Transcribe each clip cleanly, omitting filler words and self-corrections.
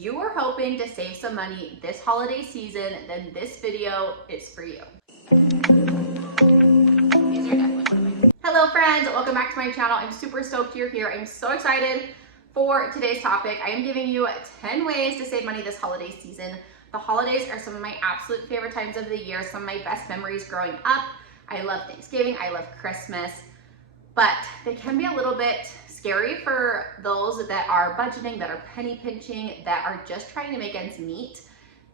you are hoping to save some money this holiday season, then this video is for you. Hello friends, welcome back to my channel. I'm super stoked you're here. I'm so excited for today's topic. I am giving you 10 ways to save money this holiday season. The holidays are some of my absolute favorite times of the year, some of my best memories growing up. I love Thanksgiving, I love Christmas, but they can be a little bit scary for those that are budgeting, that are penny pinching, that are just trying to make ends meet,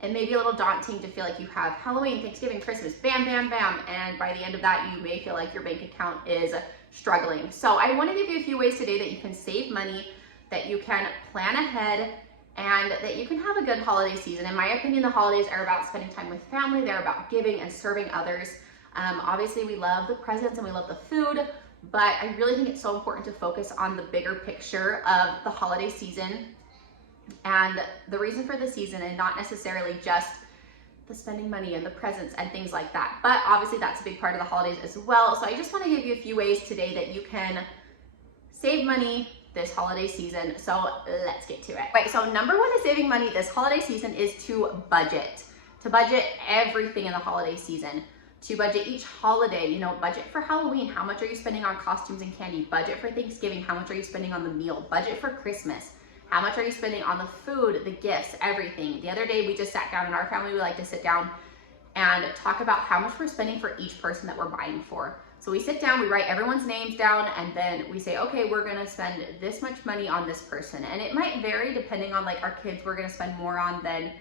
and maybe a little daunting to feel like you have Halloween, Thanksgiving, Christmas, bam, bam, bam, and by the end of that, you may feel like your bank account is struggling. So I want to give you a few ways today that you can save money, that you can plan ahead, and that you can have a good holiday season. In my opinion, the holidays are about spending time with family. They're about giving and serving others. Obviously, we love the presents and we love the food, but I really think it's so important to focus on the bigger picture of the holiday season and the reason for the season, and not necessarily just the spending money and the presents and things like that. But obviously that's a big part of the holidays as well. So I just want to give you a few ways today that you can save money this holiday season. So let's get to it. Right, so number one to saving money this holiday season is to budget. To budget everything in the holiday season. To budget each holiday, you know, budget for Halloween, how much are you spending on costumes and candy? Budget for Thanksgiving, how much are you spending on the meal? Budget for Christmas, how much are you spending on the food, the gifts, everything? The other day we just sat down in our family, we like to sit down and talk about how much we're spending for each person that we're buying for. So we sit down, we write everyone's names down, and then we say, okay, we're gonna spend this much money on this person. And it might vary depending on like our kids, we're gonna spend more on than,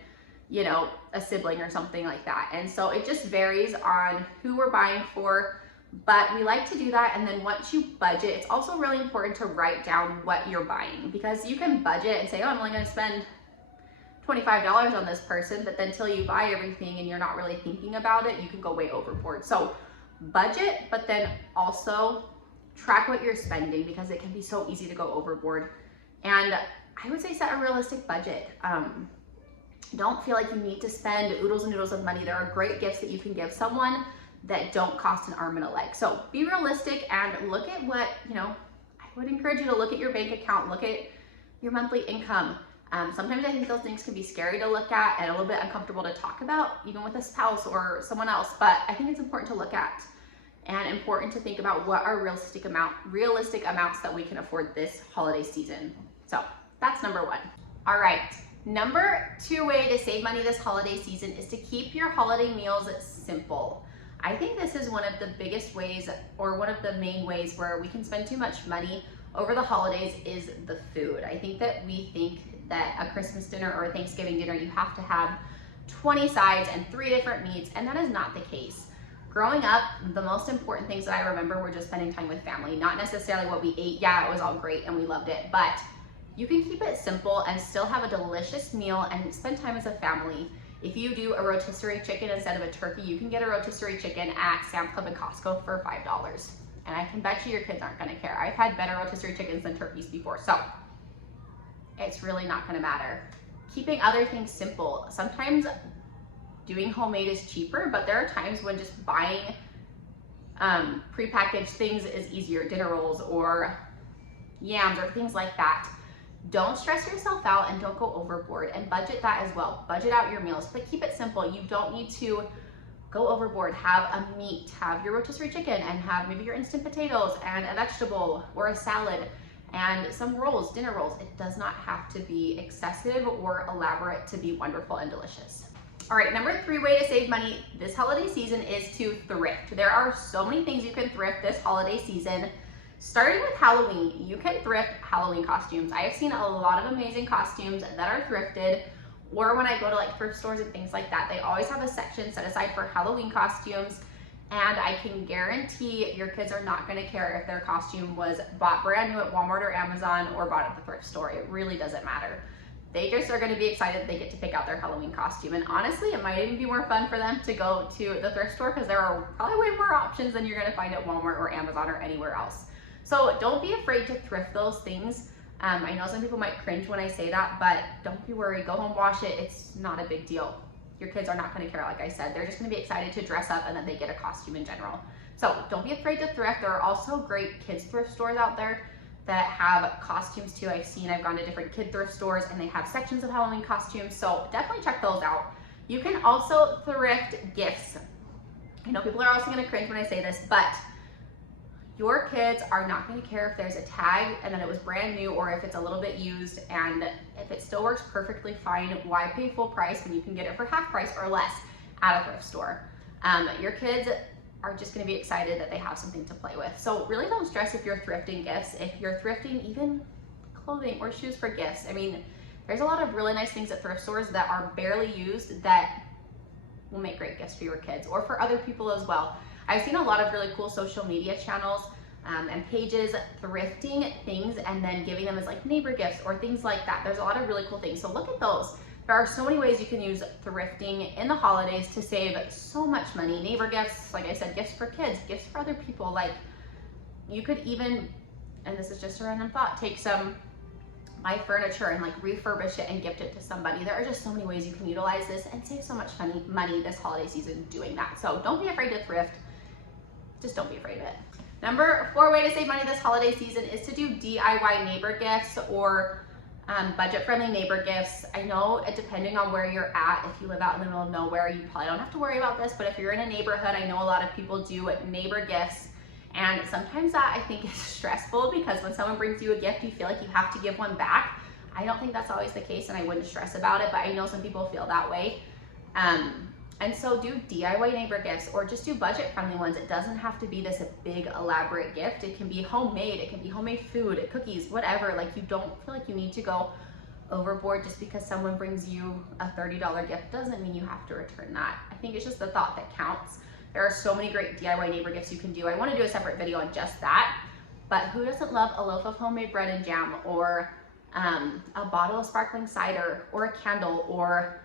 you know, a sibling or something like that. And so it just varies on who we're buying for, but we like to do that. And then once you budget, it's also really important to write down what you're buying, because you can budget and say, oh, I'm only gonna spend $25 on this person, but then until you buy everything and you're not really thinking about it, you can go way overboard. So budget, but then also track what you're spending, because it can be so easy to go overboard. And I would say set a realistic budget. Don't feel like you need to spend oodles and noodles of money. There are great gifts that you can give someone that don't cost an arm and a leg. So be realistic and look at what, you know, I would encourage you to look at your bank account, look at your monthly income. Sometimes I think those things can be scary to look at and a little bit uncomfortable to talk about, even with a spouse or someone else, but I think it's important to look at and important to think about what are realistic amounts that we can afford this holiday season. So that's number one. All right. Number two way to save money this holiday season is to keep your holiday meals simple. I think this is one of the biggest ways, or one of the main ways where we can spend too much money over the holidays is the food. I think that we think that a Christmas dinner or a Thanksgiving dinner, you have to have 20 sides and 3 different meats, and that is not the case. Growing up, the most important things that I remember were just spending time with family, not necessarily what we ate. Yeah, it was all great and we loved it, but you can keep it simple and still have a delicious meal and spend time as a family. If you do a rotisserie chicken instead of a turkey, you can get a rotisserie chicken at Sam's Club and Costco for $5. And I can bet you your kids aren't gonna care. I've had better rotisserie chickens than turkeys before, so it's really not gonna matter. Keeping other things simple. Sometimes doing homemade is cheaper, but there are times when just buying prepackaged things is easier, dinner rolls or yams or things like that. Don't stress yourself out and don't go overboard, and budget that as well. Budget out your meals, but keep it simple. You don't need to go overboard. Have a meat, have your rotisserie chicken, and have maybe your instant potatoes and a vegetable or a salad and some rolls, dinner rolls. It does not have to be excessive or elaborate to be wonderful and delicious. All right, number 3 way to save money this holiday season is to thrift. There are so many things you can thrift this holiday season. Starting with Halloween, you can thrift Halloween costumes. I have seen a lot of amazing costumes that are thrifted, or when I go to like thrift stores and things like that, they always have a section set aside for Halloween costumes, and I can guarantee your kids are not gonna care if their costume was bought brand new at Walmart or Amazon or bought at the thrift store. It really doesn't matter. They just are gonna be excited that they get to pick out their Halloween costume. And honestly, it might even be more fun for them to go to the thrift store, because there are probably way more options than you're gonna find at Walmart or Amazon or anywhere else. So don't be afraid to thrift those things. I know some people might cringe when I say that, but don't be worried. Go home, wash it. It's not a big deal. Your kids are not going to care, like I said. They're just going to be excited to dress up, and then they get a costume in general. So don't be afraid to thrift. There are also great kids thrift stores out there that have costumes too. I've gone to different kid thrift stores and they have sections of Halloween costumes, so definitely check those out. You can also thrift gifts. I know people are also gonna cringe when I say this, but your kids are not gonna care if there's a tag and then it was brand new or if it's a little bit used, and if it still works perfectly fine, why pay full price when you can get it for half price or less at a thrift store? Your kids are just gonna be excited that they have something to play with. So really don't stress if you're thrifting gifts. If you're thrifting even clothing or shoes for gifts, I mean, there's a lot of really nice things at thrift stores that are barely used that will make great gifts for your kids or for other people as well. I've seen a lot of really cool social media channels and pages thrifting things and then giving them as like neighbor gifts or things like that. There's a lot of really cool things, so look at those. There are so many ways you can use thrifting in the holidays to save so much money. Neighbor gifts, like I said, gifts for kids, gifts for other people. Like you could even, and this is just a random thought, take some my furniture and like refurbish it and gift it to somebody. There are just so many ways you can utilize this and save so much money this holiday season doing that. So don't be afraid to thrift. Just don't be afraid of it. Number 4 way to save money this holiday season is to do DIY neighbor gifts or budget-friendly neighbor gifts. I know depending on where you're at, if you live out in the middle of nowhere, you probably don't have to worry about this, but if you're in a neighborhood, I know a lot of people do neighbor gifts, and sometimes that I think is stressful because when someone brings you a gift, you feel like you have to give one back. I don't think that's always the case, and I wouldn't stress about it, but I know some people feel that way. And so do DIY neighbor gifts or just do budget-friendly ones. It doesn't have to be this big elaborate gift. It can be homemade, it can be homemade food, cookies, whatever. Like you don't feel like you need to go overboard just because someone brings you a $30 gift doesn't mean you have to return that. I think it's just the thought that counts. There are so many great DIY neighbor gifts you can do. I want to do a separate video on just that, but who doesn't love a loaf of homemade bread and jam or a bottle of sparkling cider or a candle or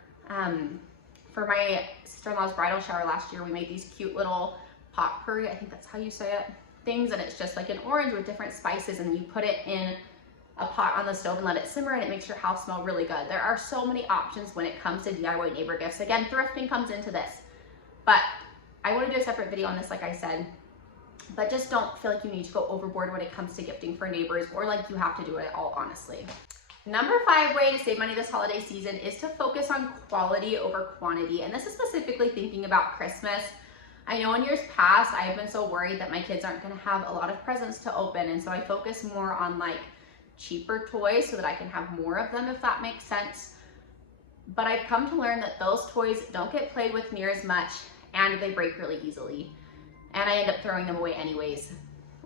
for my sister-in-law's bridal shower last year, we made these cute little potpourri, I think that's how you say it, things, and it's just like an orange with different spices, and you put it in a pot on the stove and let it simmer, and it makes your house smell really good. There are so many options when it comes to DIY neighbor gifts. Again, thrifting comes into this, but I want to do a separate video on this, like I said, but just don't feel like you need to go overboard when it comes to gifting for neighbors or like you have to do it all, honestly. Number 5 way to save money this holiday season is to focus on quality over quantity. And this is specifically thinking about Christmas. I know in years past, I have been so worried that my kids aren't gonna have a lot of presents to open. And so I focus more on like cheaper toys so that I can have more of them, if that makes sense. But I've come to learn that those toys don't get played with near as much and they break really easily. And I end up throwing them away anyways,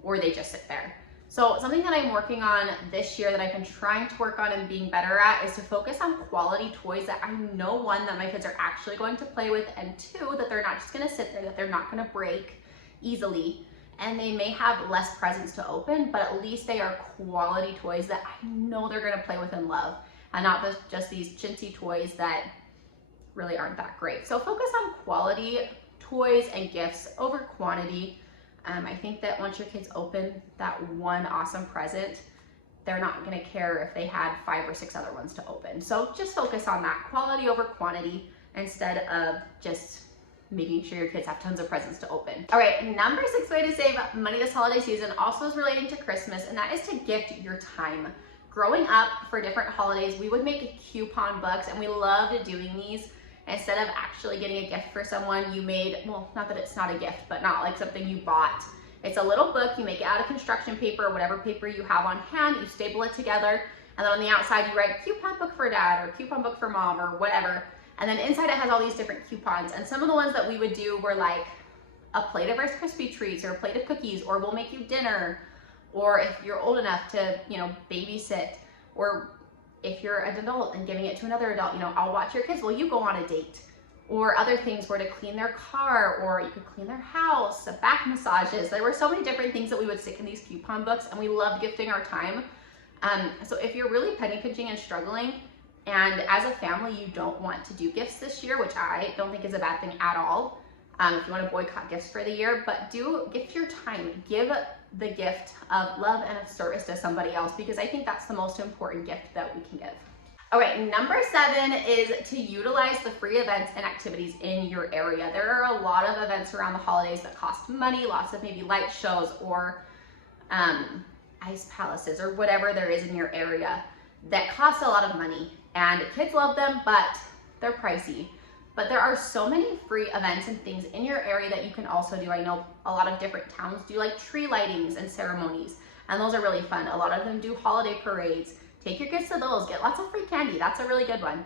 or they just sit there. So something that I'm working on this year that I've been trying to work on and being better at is to focus on quality toys that I know, 1, that my kids are actually going to play with, and 2, that they're not just gonna sit there, that they're not gonna break easily. And they may have less presents to open, but at least they are quality toys that I know they're gonna play with and love, and not just these chintzy toys that really aren't that great. So focus on quality toys and gifts over quantity. I think that once your kids open that one awesome present, they're not gonna care if they had 5 or 6 other ones to open. So just focus on that, quality over quantity, instead of just making sure your kids have tons of presents to open. All right, number 6 way to save money this holiday season also is relating to Christmas, and that is to gift your time. Growing up, for different holidays, we would make coupon books, and we loved doing these. Instead of actually getting a gift for someone, you made, well, not that it's not a gift, but not like something you bought. It's a little book, you make it out of construction paper, whatever paper you have on hand, you staple it together, and then on the outside you write coupon book for dad or coupon book for mom or whatever. And then inside it has all these different coupons. And some of the ones that we would do were like a plate of Rice Krispie treats or a plate of cookies, or we'll make you dinner, or if you're old enough to, babysit, or if you're an adult and giving it to another adult, I'll watch your kids while you go on a date. Or other things were to clean their car, or you could clean their house, back massages. There were so many different things that we would stick in these coupon books, and we loved gifting our time. So if you're really penny pinching and struggling, and as a family you don't want to do gifts this year, which I don't think is a bad thing at all, if you want to boycott gifts for the year, but do gift your time. Give the gift of love and of service to somebody else, because I think that's the most important gift that we can give. All right, number 7 is to utilize the free events and activities in your area. There are a lot of events around the holidays that cost money, lots of maybe light shows or ice palaces or whatever there is in your area that cost a lot of money, and kids love them, but they're pricey. But there are so many free events and things in your area that you can also do. I know a lot of different towns do like tree lightings and ceremonies, and those are really fun. A lot of them do holiday parades. Take your kids to those, get lots of free candy. That's a really good one.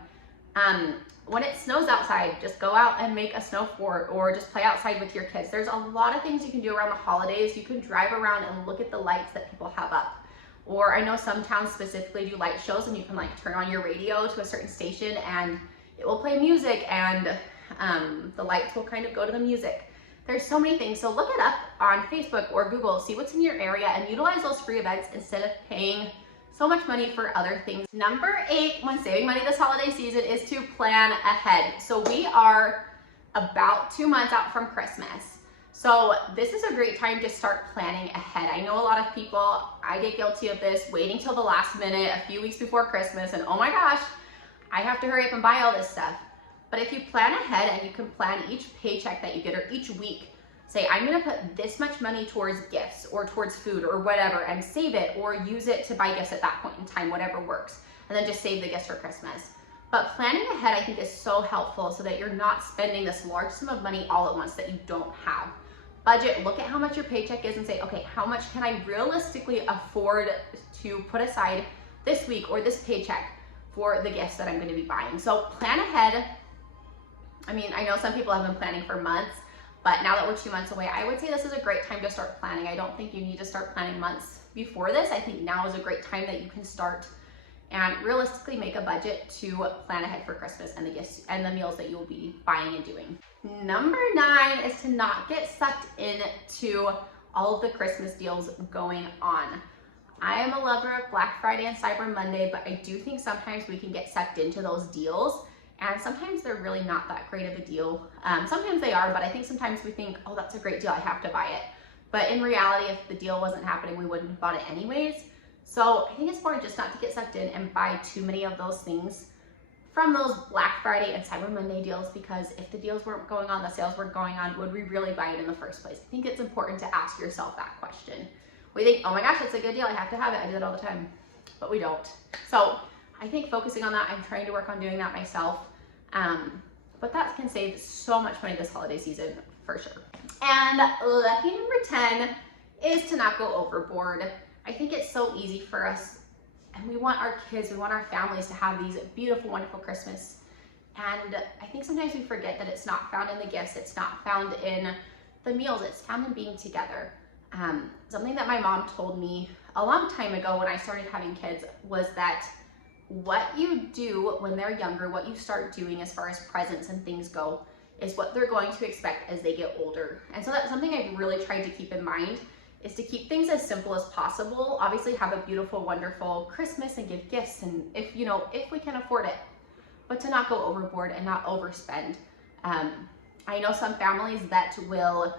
When it snows outside, just go out and make a snow fort or just play outside with your kids. There's a lot of things you can do around the holidays. You can drive around and look at the lights that people have up. Or I know some towns specifically do light shows, and you can like turn on your radio to a certain station and it will play music, and the lights will kind of go to the music. There's so many things. So look it up on Facebook or Google, see what's in your area and utilize those free events instead of paying so much money for other things. Number 8, when saving money this holiday season, is to plan ahead. So we are about 2 months out from Christmas. So this is a great time to start planning ahead. I know a lot of people, I get guilty of this, waiting till the last minute, a few weeks before Christmas, and oh my gosh, I have to hurry up and buy all this stuff. But if you plan ahead and you can plan each paycheck that you get or each week, say, I'm gonna put this much money towards gifts or towards food or whatever, and save it or use it to buy gifts at that point in time, whatever works, and then just save the gifts for Christmas. But planning ahead, I think, is so helpful so that you're not spending this large sum of money all at once that you don't have. Budget, look at how much your paycheck is and say, okay, how much can I realistically afford to put aside this week or this paycheck for the gifts that I'm going to be buying. So plan ahead. I mean, I know some people have been planning for months, but now that we're 2 months away, I would say this is a great time to start planning. I don't think you need to start planning months before this. I think now is a great time that you can start and realistically make a budget to plan ahead for Christmas and the gifts and the meals that you'll be buying and doing. Number 9 is to not get sucked into all of the Christmas deals going on. I am a lover of Black Friday and Cyber Monday, but I do think sometimes we can get sucked into those deals, and sometimes they're really not that great of a deal. Sometimes they are, but I think sometimes we think, oh, that's a great deal, I have to buy it. But in reality, if the deal wasn't happening, we wouldn't have bought it anyways. So I think it's important just not to get sucked in and buy too many of those things from those Black Friday and Cyber Monday deals, because if the deals weren't going on, the sales weren't going on, would we really buy it in the first place? I think it's important to ask yourself that question. We think, oh my gosh, it's a good deal, I have to have it, I do it all the time, but we don't. So I think focusing on that, I'm trying to work on doing that myself, but that can save so much money this holiday season for sure. And lucky number 10 is to not go overboard. I think it's so easy for us, and we want our kids, we want our families to have these beautiful, wonderful Christmas. And I think sometimes we forget that it's not found in the gifts, it's not found in the meals, it's found in being together. Something that my mom told me a long time ago when I started having kids was that what you do when they're younger, what you start doing as far as presents and things go, is what they're going to expect as they get older. And so that's something I've really tried to keep in mind, is to keep things as simple as possible. Obviously have a beautiful, wonderful Christmas and give gifts, and if we can afford it, but to not go overboard and not overspend. I know some families that will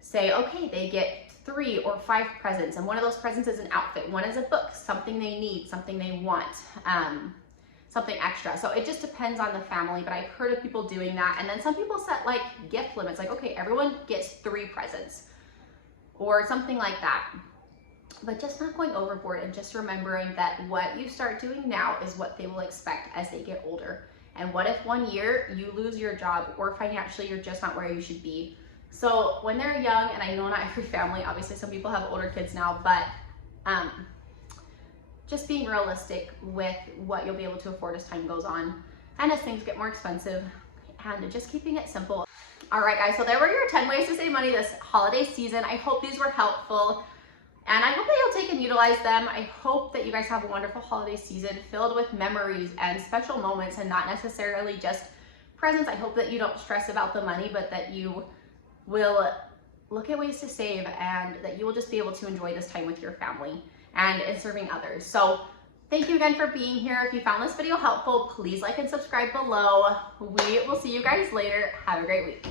say, okay, they get 3 or 5 presents, and one of those presents is an outfit, one is a book, something they need, something they want, something extra. So it just depends on the family, but I've heard of people doing that. And then some people set like gift limits, like, okay, everyone gets 3 presents or something like that. But just not going overboard, and just remembering that what you start doing now is what they will expect as they get older. And what if one year you lose your job, or financially you're just not where you should be? So when they're young, and I know not every family, obviously some people have older kids now, but just being realistic with what you'll be able to afford as time goes on and as things get more expensive, and just keeping it simple. All right, guys, so there were your 10 ways to save money this holiday season. I hope these were helpful, and I hope that you'll take and utilize them. I hope that you guys have a wonderful holiday season filled with memories and special moments, and not necessarily just presents. I hope that you don't stress about the money, but that you will look at ways to save, and that you will just be able to enjoy this time with your family and in serving others. So thank you again for being here. If you found this video helpful, please like and subscribe below. We will see you guys later. Have a great week.